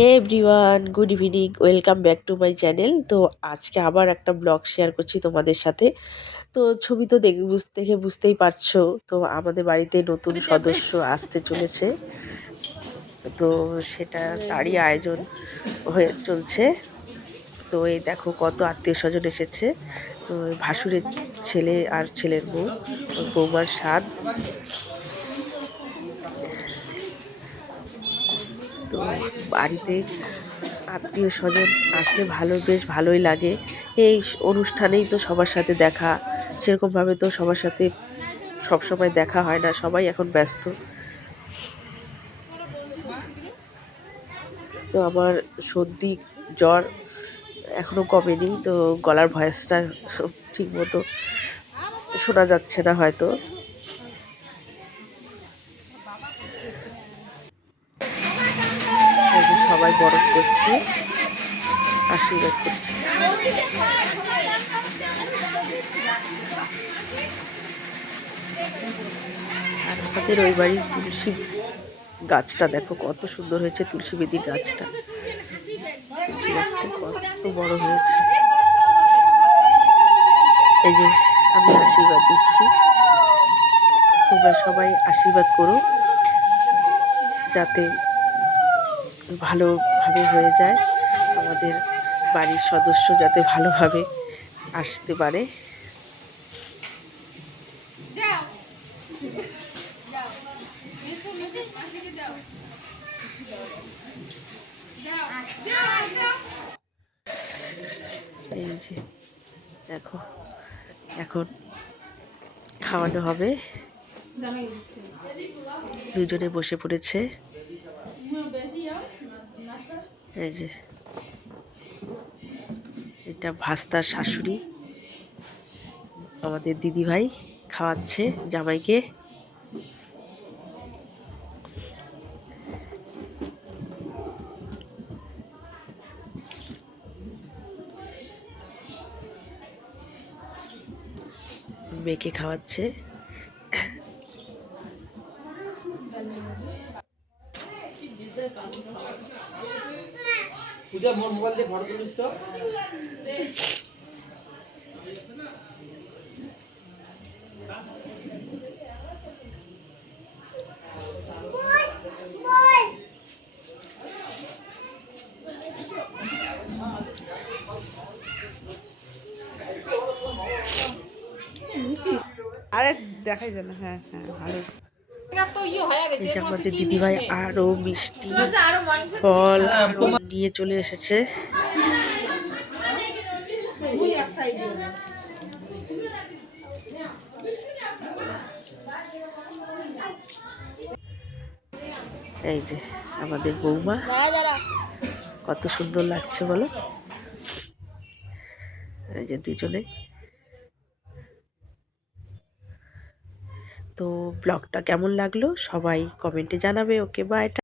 Hey everyone, good evening, welcome back to my channel. তো আজকে আবার একটা ব্লগ শেয়ার করছি তোমাদের সাথে। তো ছবি তো দেখে বুঝতেই পারছো, তো আমাদের বাড়িতে নতুন সদস্য আসতে চলেছে। তো সেটা তারই আয়োজন হয়ে চলছে। তো এই দেখো কত আত্মীয় স্বজন এসেছে। তো ভাসুরের ছেলে আর ছেলের বউ, ওর বৌমার স্বাদ। তো বাড়িতে আত্মীয় স্বজন আসলে বেশ ভালোই লাগে। এই অনুষ্ঠানেই তো সবার সাথে দেখা, সেরকমভাবে তো সবার সাথে সবসময় দেখা হয় না, সবাই এখন ব্যস্ত। তো আমার সর্দি জ্বর এখনো কমেনি, তো গলার ভয়েসটা ঠিক মতো শোনা যাচ্ছে না হয়তো। এই যে সবাই বরণ করছে, আশীর্বাদ করছে। আর আমাদের ওই বাড়ির তুলসী গাছটা দেখো কত সুন্দর হয়েছে, তুলসী বেদির গাছটা, তুলসী গাছটা কত বড় হয়েছে। এই যে আমি আশীর্বাদ দিচ্ছি, তোমরা সবাই আশীর্বাদ করো যাতে ভালোভাবে হয়ে যায়, আমাদের বাড়ির সদস্য যাতে ভালোভাবে আসতে পারে। এই যে দেখো এখন খাওয়ানো হবে, দুজনে বসে পড়েছে। এই যে এটা ভাস্তার শাশুড়ি, আমাদের দিদিভাই খাওয়াচ্ছে জামাইকে। মেয়েকে খাওয়াচ্ছে। পূজা মোর মোবাইল দিয়ে ফটো তুলিস তো। আরে দেখাই যায় না। হ্যাঁ হ্যাঁ ভালো। আমাদের দিদিভাই আরো মিষ্টি ফল আরো নিয়ে চলে এসেছে। এই যে আমাদের বৌমা, কত সুন্দর লাগছে বলো। এই যে দুজনে। তো ব্লগটা কেমন লাগলো সবাই কমেন্টে জানাবে। Okay bye.